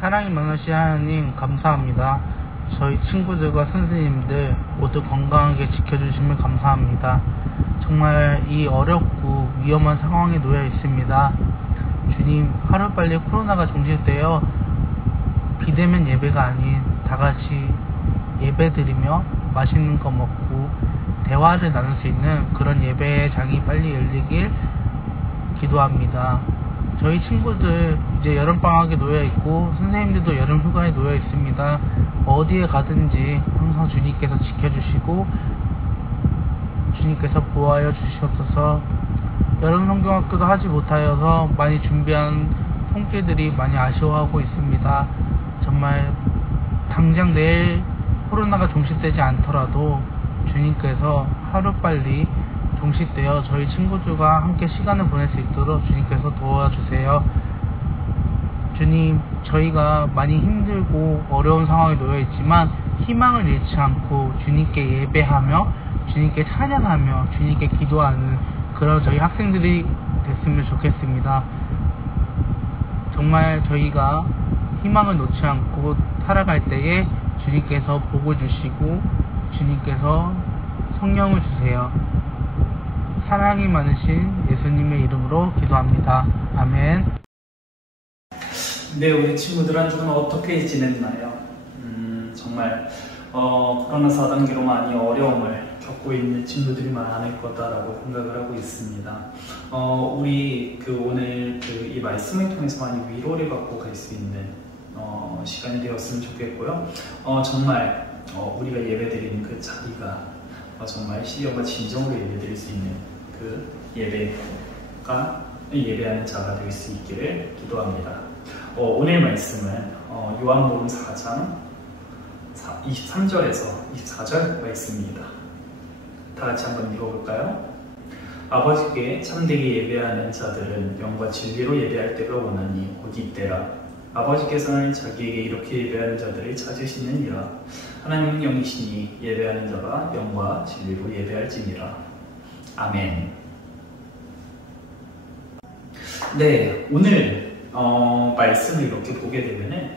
사랑이 많으신 하나님 감사합니다. 저희 친구들과 선생님들 모두 건강하게 지켜주시면 감사합니다. 정말 이 어렵고 위험한 상황에 놓여 있습니다. 주님, 하루빨리 코로나가 종식되어 비대면 예배가 아닌 다같이 예배드리며 맛있는 거 먹고 대화를 나눌 수 있는 그런 예배장이 빨리 열리길 기도합니다. 저희 친구들 이제 여름방학에 놓여있고 선생님들도 여름휴가에 놓여있습니다. 어디에 가든지 항상 주님께서 지켜주시고 주님께서 보호하여 주시옵소서. 여름성경학교도 하지 못하여서 많이 준비한 손길들이 많이 아쉬워하고 있습니다. 정말 당장 내일 코로나가 종식되지 않더라도 주님께서 하루빨리 종식되어 저희 친구들과 함께 시간을 보낼 수 있도록 주님께서 도와주세요. 주님, 저희가 많이 힘들고 어려운 상황에 놓여 있지만 희망을 잃지 않고 주님께 예배하며 주님께 찬양하며 주님께 기도하는 그런 저희 학생들이 됐으면 좋겠습니다. 정말 저희가 희망을 놓지 않고 살아갈 때에 주님께서 복을 주시고 주님께서 성령을 주세요. 사랑이 많으신 예수님의 이름으로 기도합니다. 아멘. 네, 우리 친구들 한 주간 어떻게 지냈나요? 정말 코로나 4단계로 많이 어려움을 겪고 있는 친구들이 많을 거다라고 생각을 하고 있습니다. 우리 오늘 이 말씀을 통해서 많이 위로를 받고 갈 수 있는 시간이 되었으면 좋겠고요. 정말 우리가 예배드리는 그 자리가 정말 시련과 진정으로 예배드릴 수 있는 그 예배하는 자가 될 수 있기를 기도합니다. 오늘 말씀은 요한복음 4장 23절에서 24절 말씀입니다. 다 같이 한번 읽어볼까요? 아버지께 참되게 예배하는 자들은 영과 진리로 예배할 때가 오나니 곧 이때라. 아버지께서는 자기에게 이렇게 예배하는 자들을 찾으시느니라. 하나님은 영이시니 예배하는 자가 영과 진리로 예배할지니라. 아멘. 네, 오늘 말씀을 이렇게 보게 되면은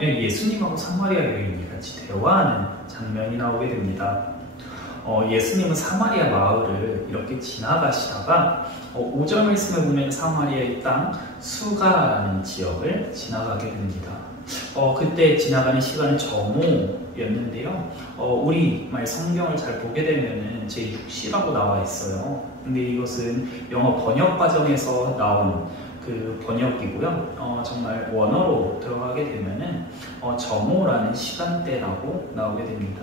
예수님하고 사마리아 여인이 같이 대화하는 장면이 나오게 됩니다. 예수님은 사마리아 마을을 이렇게 지나가시다가 5절 말씀에 보면 사마리아의 땅 수가라는 지역을 지나가게 됩니다. 그때 지나가는 시간은 저모였는데요. 우리말 성경을 잘 보게 되면은 제6시라고 나와 있어요. 근데 이것은 영어 번역 과정에서 나온 그 번역이고요. 정말 원어로 들어가게 되면은 저모라는 시간대라고 나오게 됩니다.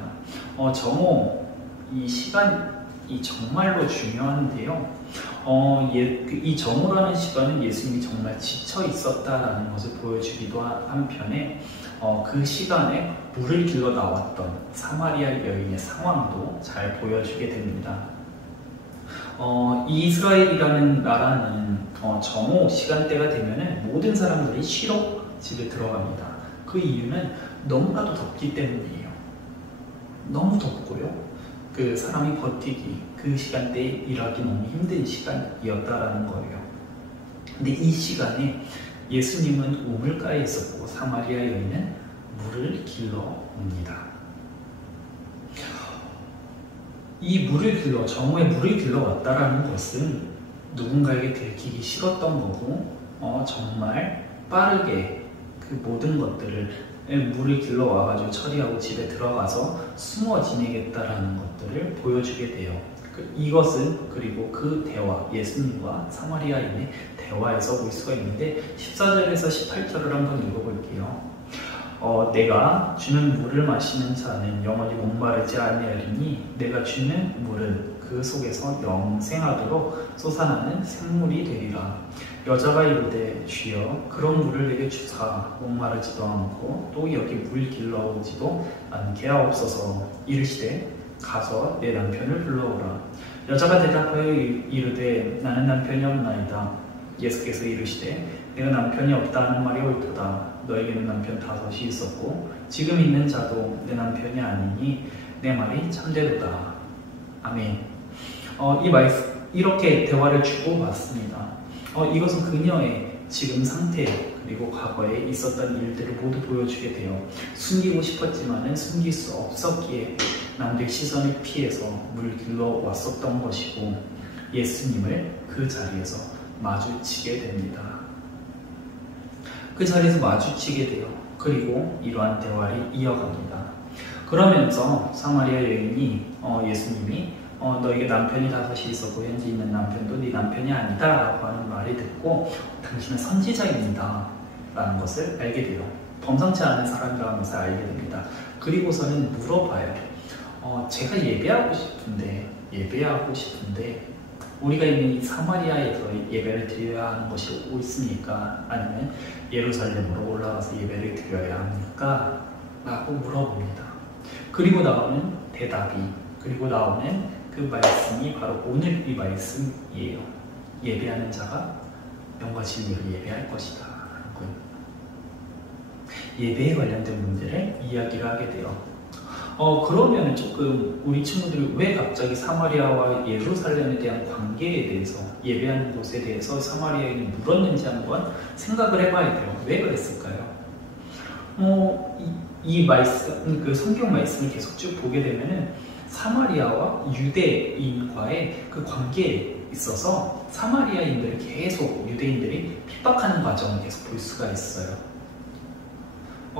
저모 이 시간이 정말로 중요한데요. 이 저모라는 시간은 예수님이 정말 지쳐 있었다라는 것을 보여주기도 한편에 그 시간에 물을 길러 나왔던 사마리아 여인의 상황도 잘 보여주게 됩니다. 이스라엘이라는 나라는 정오 시간대가 되면은 모든 사람들이 쉬러 집에 들어갑니다. 그 이유는 너무나도 덥기 때문이에요. 너무 덥고요. 그 사람이 버티기, 그 시간대에 일하기 너무 힘든 시간이었다라는 거예요. 근데 이 시간에 예수님은 우물가에 있었고 사마리아 여인은 물을 길러 옵니다. 이 정오에 물을 길러 왔다라는 것은 누군가에게 들키기 싫었던 거고 정말 빠르게 그 모든 것들을 물을 길러 와가지고 처리하고 집에 들어가서 숨어 지내겠다라는 것들을 보여주게 돼요. 이것은 그리고 그 대화, 예수님과 사마리아인의 대화에서 볼 수가 있는데 14절에서 18절을 한번 읽어볼게요. 내가 주는 물을 마시는 자는 영원히 목마르지 아니하리니 내가 주는 물은 그 속에서 영생하도록 솟아나는 생물이 되리라. 여자가 이르되 주여 그런 물을 내게 주사 목마르지도 않고 또 여기 물 길러오지도 않게 하옵소서. 이르시되 가서 내 남편을 불러오라. 여자가 대답하여 이르되 나는 남편이 없나이다. 예수께서 이르시되 내가 남편이 없다 하는 말이 옳도다. 너에게는 남편 5이 있었고 지금 있는 자도 내 남편이 아니니 내 말이 참되도다. 아멘. 이렇게 대화를 주고받습니다. 이것은 그녀의 지금 상태 그리고 과거에 있었던 일들을 모두 보여주게 돼요. 숨기고 싶었지만은 숨길 수 없었기에 남들 시선을 피해서 물길러 왔었던 것이고 예수님을 그 자리에서 마주치게 됩니다. 그 자리에서 마주치게 돼요. 그리고 이러한 대화를 이어갑니다. 그러면서 사마리아 여인이 예수님이 너에게 남편이 5이 있었고 현재 있는 남편도 네 남편이 아니다 라고 하는 말을 듣고 당신은 선지자입니다 라는 것을 알게 돼요. 범상치 않은 사람이라는 것을 알게 됩니다. 그리고서는 물어봐요. 제가 예배하고 싶은데 우리가 있는 이 사마리아에서 예배를 드려야 하는 것이 옳습니까? 아니면 예루살렘으로 올라가서 예배를 드려야 합니까? 라고 물어봅니다. 그리고 나오는 그 말씀이 바로 오늘 이 말씀이에요. 예배하는 자가 영과 진리로 예배할 것이다 라는 거예요. 예배에 관련된 문제를 이야기를 하게 돼요. 그러면 조금 우리 친구들이 왜 갑자기 사마리아와 예루살렘에 대한 관계에 대해서 예배하는 곳에 대해서 사마리아인이 물었는지 한번 생각을 해봐야 돼요. 왜 그랬을까요? 이 말씀, 그 성경 말씀을 계속 쭉 보게 되면은 사마리아와 유대인과의 그 관계에 있어서 사마리아인들을 계속 유대인들이 핍박하는 과정을 계속 볼 수가 있어요.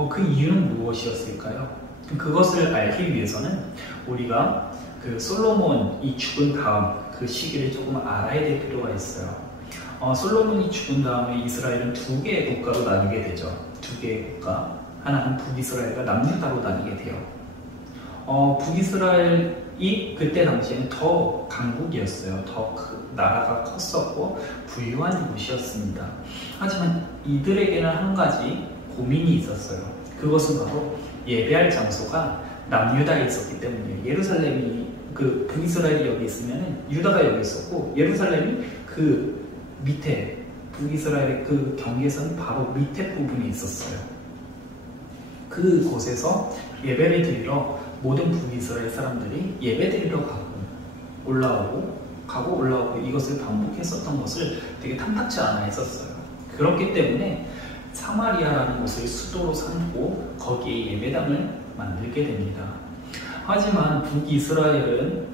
그 이유는 무엇이었을까요? 그것을 알기 위해서는 우리가 그 솔로몬이 죽은 다음 그 시기를 조금 알아야 될 필요가 있어요. 솔로몬이 죽은 다음에 이스라엘은 2개의 국가로 나뉘게 되죠. 2개의 국가. 하나는 북이스라엘과 남유다로 나뉘게 돼요. 북이스라엘이 그때 당시에는 더 강국이었어요. 더 나라가 컸었고 부유한 곳이었습니다. 하지만 이들에게는 한 가지 고민이 있었어요. 그것은 바로 예배할 장소가 남유다에 있었기 때문에 예루살렘이 그 북이스라엘이 여기 있으면 유다가 여기 있었고 예루살렘이 그 밑에 북이스라엘의 그 경계선 바로 밑에 부분에 있었어요. 그곳에서 예배를 드리러 모든 북이스라엘 사람들이 예배 드리러 올라오고 이것을 반복했었던 것을 되게 탐탁지 않아 했었어요. 그렇기 때문에 사마리아라는 곳을 수도로 삼고 거기에 예배당을 만들게 됩니다. 하지만 북이스라엘은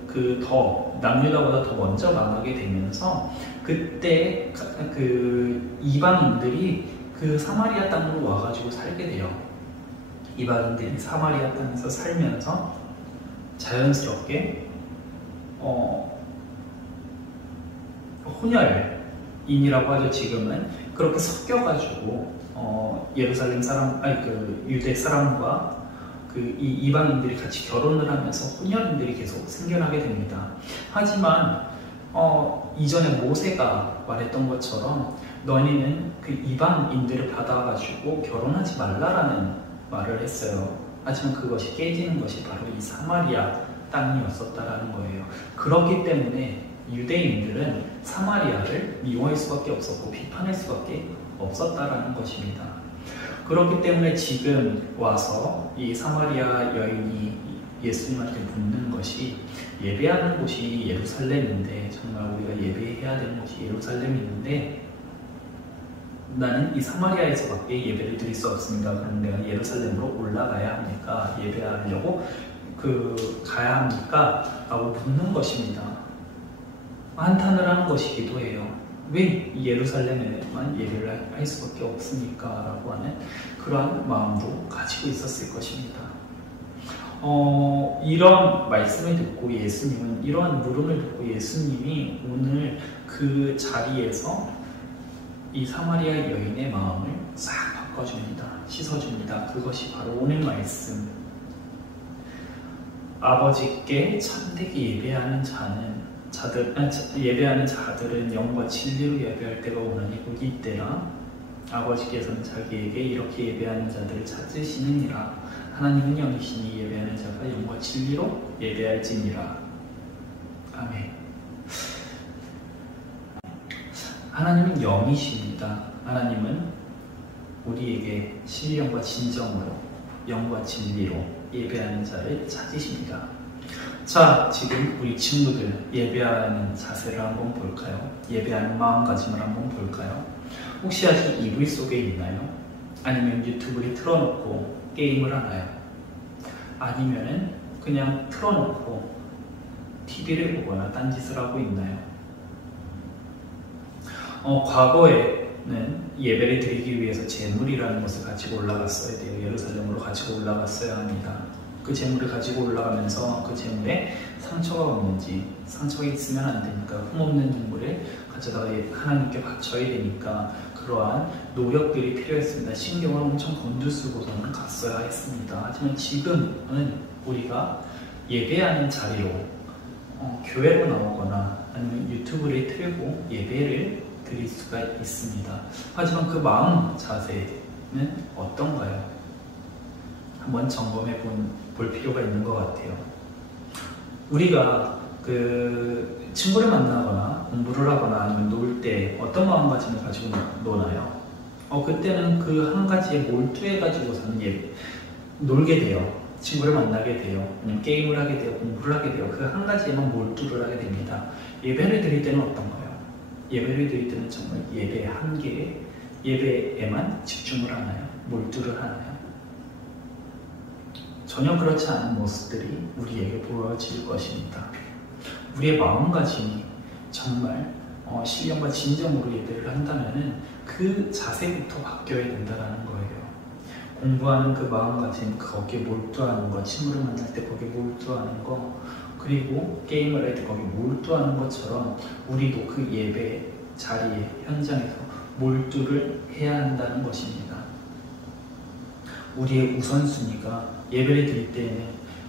남유다보다 더 먼저 망하게 되면서 그때 그 이방인들이 그 사마리아 땅으로 와가지고 살게 돼요. 이방인들이 사마리아 땅에서 살면서 자연스럽게 혼혈인이라고 하죠. 지금은 그렇게 섞여가지고 예루살렘 사람, 유대 사람과 이 이방인들이 같이 결혼을 하면서 혼혈인들이 계속 생겨나게 됩니다. 하지만 이전에 모세가 말했던 것처럼 너희는 그 이방인들을 받아가지고 결혼하지 말라라는 말을 했어요. 하지만 그것이 깨지는 것이 바로 이 사마리아 땅이었었다라는 거예요. 그렇기 때문에 유대인들은 사마리아를 미워할 수밖에 없었고 비판할 수밖에 없었다라는 것입니다. 그렇기 때문에 지금 와서 이 사마리아 여인이 예수님한테 묻는 것이 예배하는 곳이 예루살렘인데 정말 우리가 예배해야 되는 곳이 예루살렘인데 나는 이 사마리아에서밖에 예배를 드릴 수 없습니다. 그럼 내가 예루살렘으로 올라가야 합니까? 예배하려고 가야 합니까? 라고 묻는 것입니다. 한탄을 하는 것이기도 해요. 왜 예루살렘에만 예배를 할 수밖에 없습니까? 라고 하는 그러한 마음도 가지고 있었을 것입니다. 이런 말씀을 듣고 이러한 물음을 듣고 예수님이 오늘 그 자리에서 이 사마리아 여인의 마음을 싹 바꿔줍니다. 씻어줍니다. 그것이 바로 오늘 말씀. 아버지께 참되게 예배하는 자들은 영과 진리로 예배할 때가 오나니 곧 이때라. 아버지께서는 자기에게 이렇게 예배하는 자들을 찾으시느니라. 하나님은 영이시니 예배하는 자가 영과 진리로 예배할지니라. 아멘. 하나님은 영이십니다. 하나님은 우리에게 신령과 진정으로 영과 진리로 예배하는 자를 찾으십니다. 자, 지금 우리 친구들 예배하는 자세를 한번 볼까요? 예배하는 마음가짐을 한번 볼까요? 혹시 아직 이불 속에 있나요? 아니면 유튜브를 틀어놓고 게임을 하나요? 아니면은 그냥 틀어놓고 TV를 보거나 딴짓을 하고 있나요? 과거에는 예배를 드리기 위해서 제물이라는 것을 가지고 올라갔어야 돼요. 예루살렘으로 가지고 올라갔어야 합니다. 그 제물을 가지고 올라가면서 그 제물에 상처가 없는지, 상처가 있으면 안 되니까 흠없는 동물을 가져다가 하나님께 바쳐야 되니까 그러한 노력들이 필요했습니다. 신경을 엄청 곤두쓰고서는 갔어야 했습니다. 하지만 지금은 우리가 예배하는 자리로 교회로 나오거나 아니면 유튜브를 틀고 예배를 드릴 수가 있습니다. 하지만 그 마음 자세는 어떤가요? 한번 점검해 볼 필요가 있는 것 같아요. 우리가 그 친구를 만나거나 공부를 하거나 아니면 놀 때 어떤 마음가짐을 가지고 노나요? 그때는 그 한 가지에 몰두해 가지고서는 놀게 돼요. 친구를 만나게 돼요. 아니면 게임을 하게 돼요. 공부를 하게 돼요. 그 한 가지에만 몰두를 하게 됩니다. 예배를 드릴 때는 어떤가요? 예배를 드릴 때는 정말 예배 한 개에 예배에만 집중을 하나요? 몰두를 하나요? 전혀 그렇지 않은 모습들이 우리에게 보여질 것입니다. 우리의 마음가짐이 정말 신령과 진정으로 예배를 한다면 그 자세부터 바뀌어야 된다는 거예요. 공부하는 그 마음가짐, 거기에 몰두하는 거, 친구를 만날 때 거기에 몰두하는 거, 그리고 게임을 할 때 거기에 몰두하는 것처럼 우리도 그 예배 자리에, 현장에서 몰두를 해야 한다는 것입니다. 우리의 우선순위가 예배를 드릴 때에는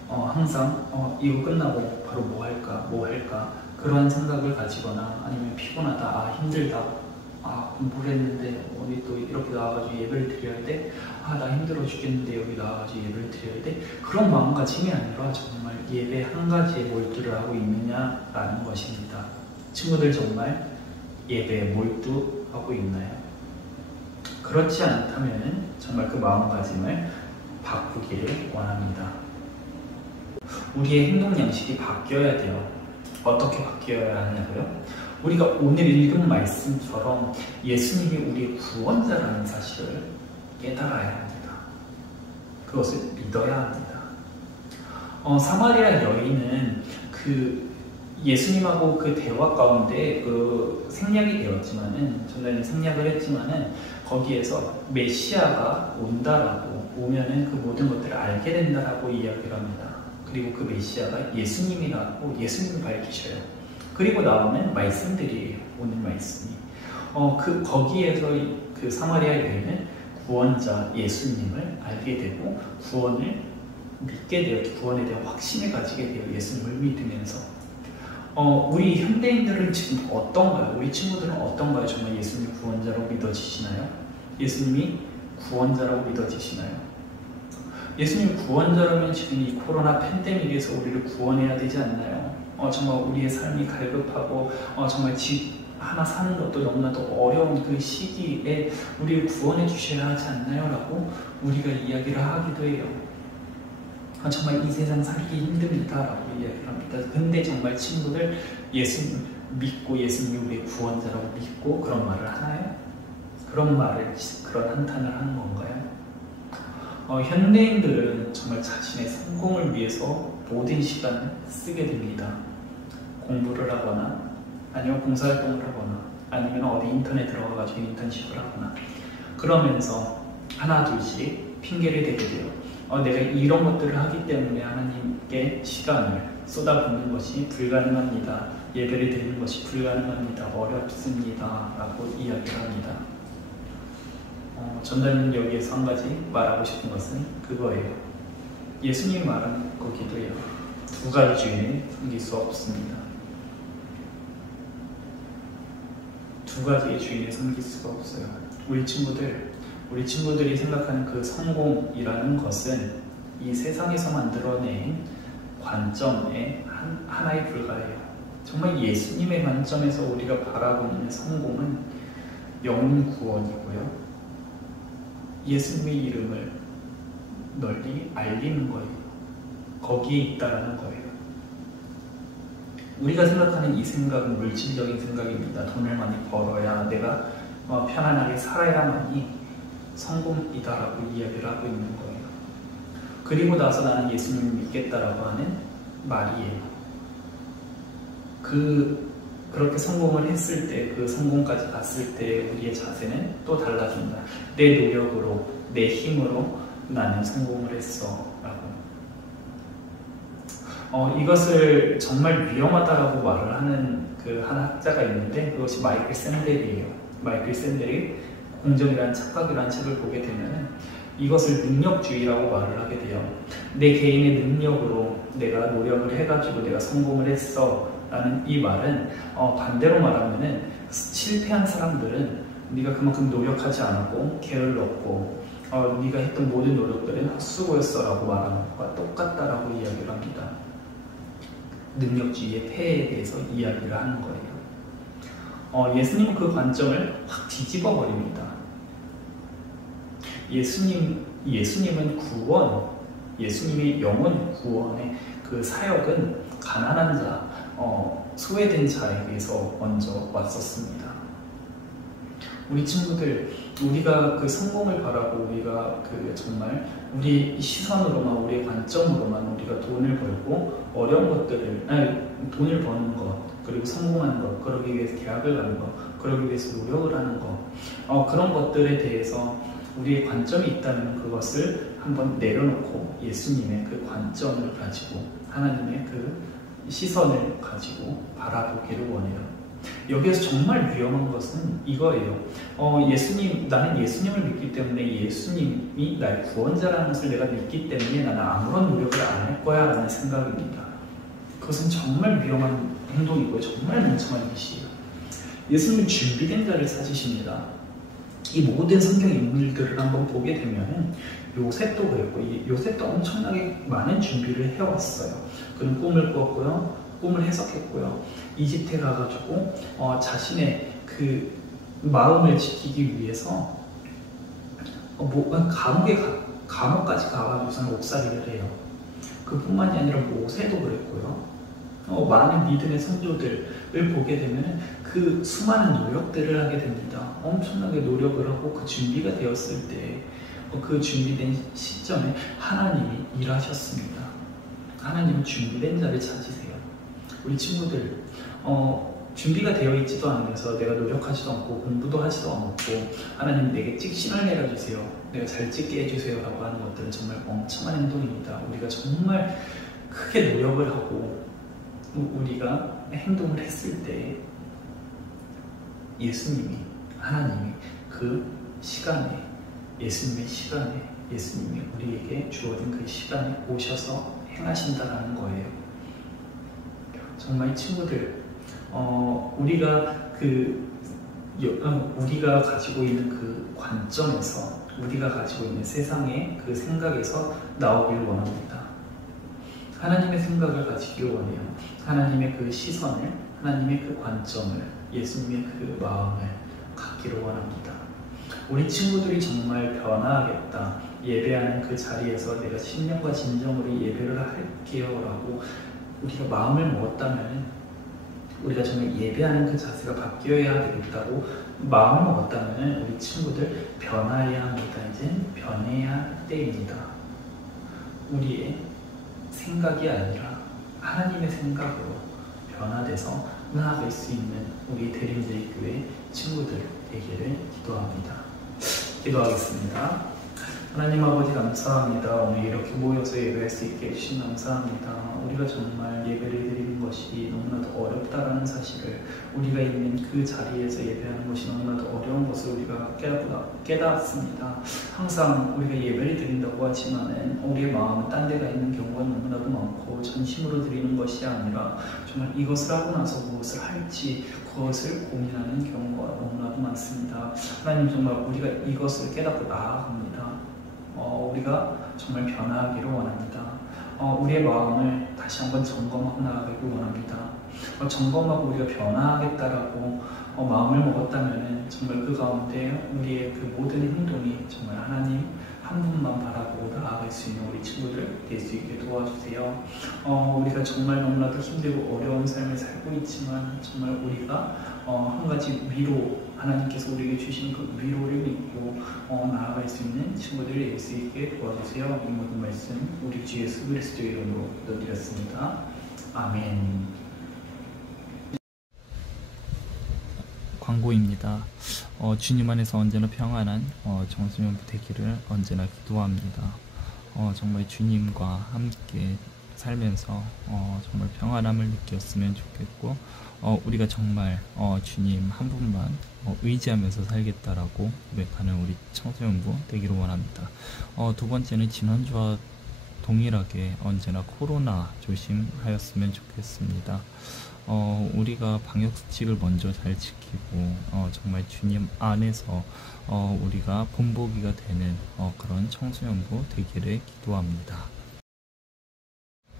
항상 이거 끝나고 바로 뭐 할까 그런 생각을 가지거나 아니면 피곤하다, 힘들다, 공부를 했는데 오늘 또 이렇게 나와가지고 예배를 드려야 돼, 나 힘들어 죽겠는데 여기 나와가지고 예배를 드려야 돼, 그런 마음가짐이 아니라 정말 예배 한 가지에 몰두를 하고 있느냐라는 것입니다. 친구들 정말 예배에 몰두하고 있나요? 그렇지 않다면 정말 그 마음가짐을 바꾸기를 원합니다. 우리의 행동 양식이 바뀌어야 돼요. 어떻게 바뀌어야 하냐고요? 우리가 오늘 읽은 말씀처럼 예수님이 우리의 구원자라는 사실을 깨달아야 합니다. 그것을 믿어야 합니다. 사마리아 여인은 그 예수님하고 그 대화 가운데 그 생략이 되었지만은, 전에는 생략을 했지만은 거기에서 메시아가 온다라고, 오면은 그 모든 것들을 알게 된다라고 이야기를 합니다. 그리고 그 메시아가 예수님이라고 예수님을 밝히셔요. 그리고 나오는 말씀들이에요. 오늘 말씀이. 거기에서 그 사마리아 여인은 구원자 예수님을 알게 되고 구원을 믿게 되어 구원에 대한 확신을 가지게 돼요. 예수님을 믿으면서. 우리 현대인들은 지금 어떤가요? 우리 친구들은 어떤가요? 정말 예수님이 구원자로 믿어지시나요? 예수님이 구원자라고 믿어지시나요? 예수님 구원자라면 지금 이 코로나 팬데믹에서 우리를 구원해야 되지 않나요? 정말 우리의 삶이 갈급하고 정말 집 하나 사는 것도 너무나도 어려운 그 시기에 우리를 구원해 주셔야 하지 않나요? 라고 우리가 이야기를 하기도 해요. 정말 이 세상 살기 힘듭니다 라고 이야기를 합니다. 근데 정말 친구들 예수님 믿고 예수님이 우리의 구원자라고 믿고 그런 말을 하나요? 그런 한탄을 하는 건가요? 현대인들은 정말 자신의 성공을 위해서 모든 시간을 쓰게 됩니다. 공부를 하거나 아니면 봉사활동을 하거나 아니면 어디 인터넷 들어가가지고 인턴십을 하거나 그러면서 하나 둘씩 핑계를 대게 돼요. 내가 이런 것들을 하기 때문에 하나님께 시간을 쏟아붓는 것이 불가능합니다. 예배를 드리는 것이 불가능합니다. 어렵습니다. 라고 이야기를 합니다. 전자님 여기에서 한 가지 말하고 싶은 것은 그거예요. 예수님이 말한 거기도 해요. 두 가지 주인을 섬길 수 없습니다. 두 가지의 주인을 섬길 수가 없어요. 우리 친구들이 생각하는 그 성공이라는 것은 이 세상에서 만들어낸 관점의 하나에 불과해요. 정말 예수님의 관점에서 우리가 바라고 있는 성공은 영혼 구원이고요. 예수님의 이름을 널리 알리는 거예요. 거기에 있다라는 거예요. 우리가 생각하는 이 생각은 물질적인 생각입니다. 돈을 많이 벌어야 내가 편안하게 살아야만이 성공이다라고 이야기를 하고 있는 거예요. 그리고 나서 나는 예수님을 믿겠다라고 하는 말이에요. 그렇게 성공을 했을 때, 그 성공까지 갔을 때 우리의 자세는 또 달라진다. 내 노력으로, 내 힘으로 나는 성공을 했어 라고. 이것을 정말 위험하다라고 말을 하는 한 학자가 있는데, 그것이 마이클 샌델이에요. 마이클 샌델이 공정이라는 착각이라는 책을 보게 되면 이것을 능력주의라고 말을 하게 돼요. 내 개인의 능력으로 내가 노력을 해가지고 내가 성공을 했어 라는 이 말은 반대로 말하면은 실패한 사람들은 네가 그만큼 노력하지 않았고 게을렀고 네가 했던 모든 노력들은 헛수고였어 라고 말하는 것과 똑같다라고 이야기를 합니다. 능력주의의 폐해에 대해서 이야기를 하는 거예요. 예수님은 그 관점을 확 뒤집어 버립니다. 예수님은 구원, 예수님의 영혼 구원의 그 사역은 가난한 자, 소외된 자에게서 먼저 왔었습니다. 우리 친구들, 우리가 그 성공을 바라고 우리가 정말 우리 시선으로만, 우리의 관점으로만 우리가 돈을 벌고 어려운 것들을, 돈을 버는 것, 그리고 성공하는 것, 그러기 위해서 대학을 가는 것, 그러기 위해서 노력을 하는 것, 그런 것들에 대해서 우리의 관점이 있다면 그것을 한번 내려놓고 예수님의 그 관점을 가지고 하나님의 그 시선을 가지고 바라보기를 원해요. 여기에서 정말 위험한 것은 이거예요. 나는 예수님을 믿기 때문에 예수님이 나의 구원자라는 것을 내가 믿기 때문에 나는 아무런 노력을 안 할 거야 라는 생각입니다. 그것은 정말 위험한 행동이고 정말 멍청한 짓이에요. 예수님은 준비된 자를 찾으십니다. 이 모든 성경 인물들을 한번 보게 되면 요셉도 그랬고, 요셉도 엄청나게 많은 준비를 해왔어요. 그는 꿈을 꾸었고요, 꿈을 해석했고요, 이집트에 가가지고 자신의 그 마음을 지키기 위해서 감옥까지 가가지고서는 옥살이를 해요. 그뿐만이 아니라 모세도 그랬고요. 많은 믿음의 성도들을 보게 되면 그 수많은 노력들을 하게 됩니다. 엄청나게 노력을 하고 그 준비가 되었을 때 그 준비된 시점에 하나님이 일하셨습니다. 하나님은 준비된 자를 찾으세요. 우리 친구들, 준비가 되어 있지도 않으면서 내가 노력하지도 않고 공부도 하지도 않고 하나님 내게 찍신을 내려주세요, 내가 잘 찍게 해주세요 라고 하는 것들은 정말 멍청한 행동입니다. 우리가 정말 크게 노력을 하고 우리가 행동을 했을 때 예수님이, 하나님이 그 시간에, 예수님의 시간에, 예수님이 우리에게 주어진 그 시간에 오셔서 행하신다라는 거예요. 정말 친구들, 우리가 가지고 있는 그 관점에서, 우리가 가지고 있는 세상의 그 생각에서 나오길 원합니다. 하나님의 생각을 가지길 원해요. 하나님의 그 시선을, 하나님의 그 관점을, 예수님의 그 마음을 갖기를 원합니다. 우리 친구들이 정말 변화하겠다, 예배하는 그 자리에서 내가 신령과 진정으로 예배를 할게요 라고 우리가 마음을 먹었다면, 우리가 정말 예배하는 그 자세가 바뀌어야 되겠다고 마음을 먹었다면 우리 친구들 변화해야 합니다. 이제 변해야 할 때입니다. 우리의 생각이 아니라 하나님의 생각으로 변화돼서 나아갈 수 있는 우리 대림제일 교회 친구들 되기를 기도합니다. 기도하겠습니다. 하나님 아버지 감사합니다. 오늘 이렇게 모여서 예배할 수 있게 해주신 감사합니다. 우리가 정말 예배를 드리는 것이 너무나도 어렵다라는 사실을, 우리가 있는 그 자리에서 예배하는 것이 너무나도 어려운 것을 우리가 깨닫습니다. 항상 우리가 예배를 드린다고 하지만은 우리의 마음은 딴 데가 있는 경우가 너무나도 많고, 전심으로 드리는 것이 아니라 정말 이것을 하고 나서 무엇을 할지 그것을 고민하는 경우가 너무나도 많습니다. 하나님, 정말 우리가 이것을 깨닫고 나아갑니다. 우리가 정말 변화하기를 원합니다. 우리의 마음을 다시 한번 점검하고 나아가기를 원합니다. 점검하고 우리가 변화하겠다라고 마음을 먹었다면 정말 그 가운데 우리의 그 모든 행동이 정말 하나님 한 분만 바라보고 나아갈 수 있는 우리 친구들 될 수 있게 도와주세요. 우리가 정말 너무나도 힘들고 어려운 삶을 살고 있지만 정말 우리가 한 가지 위로, 하나님께서 우리에게 주신 그 위로를 믿고 나아갈 수 있는 친구들 될 수 있게 도와주세요. 이 모든 말씀 우리 주 예수 그리스도의 이름으로 기도드렸습니다. 아멘. 광고입니다. 주님 안에서 언제나 평안한 정수년부 되기를 언제나 기도합니다. 정말 주님과 함께 살면서 정말 평안함을 느꼈으면 좋겠고, 우리가 정말 주님 한 분만 의지하면서 살겠다라고 고백하는 우리 청소년부 되기를 원합니다. 두 번째는 지난주와 동일하게 언제나 코로나 조심하였으면 좋겠습니다. 우리가 방역수칙을 먼저 잘 지키고 정말 주님 안에서 우리가 본보기가 되는 그런 청소년부 되기를 기도합니다.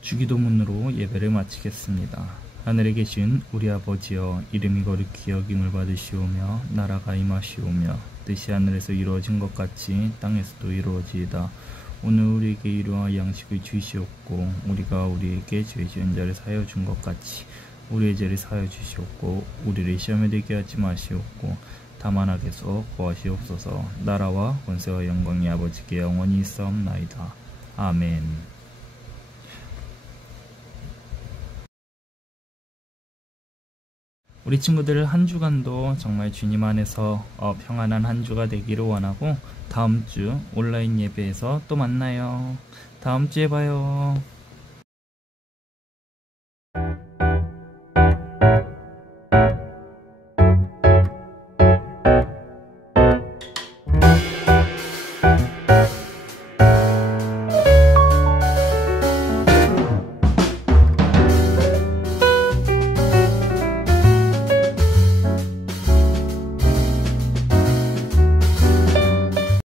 주기도문으로 예배를 마치겠습니다. 하늘에 계신 우리 아버지여, 이름이 거룩히 여김을 받으시오며 나라가 임하시오며 뜻이 하늘에서 이루어진 것 같이 땅에서도 이루어지이다. 오늘 우리에게 일용할 양식을 주시옵고 우리가 우리에게 죄 지은 자를 사하여 준 것 같이 우리의 죄를 사하여 주시옵고 우리를 시험에 들게 하지 마시옵고 다만 악에서 구하시옵소서. 나라와 권세와 영광이 아버지께 영원히 있사옵나이다. 아멘. 우리 친구들 한 주간도 정말 주님 안에서 평안한 한 주가 되기를 원하고, 다음 주 온라인 예배에서 또 만나요. 다음 주에 봐요.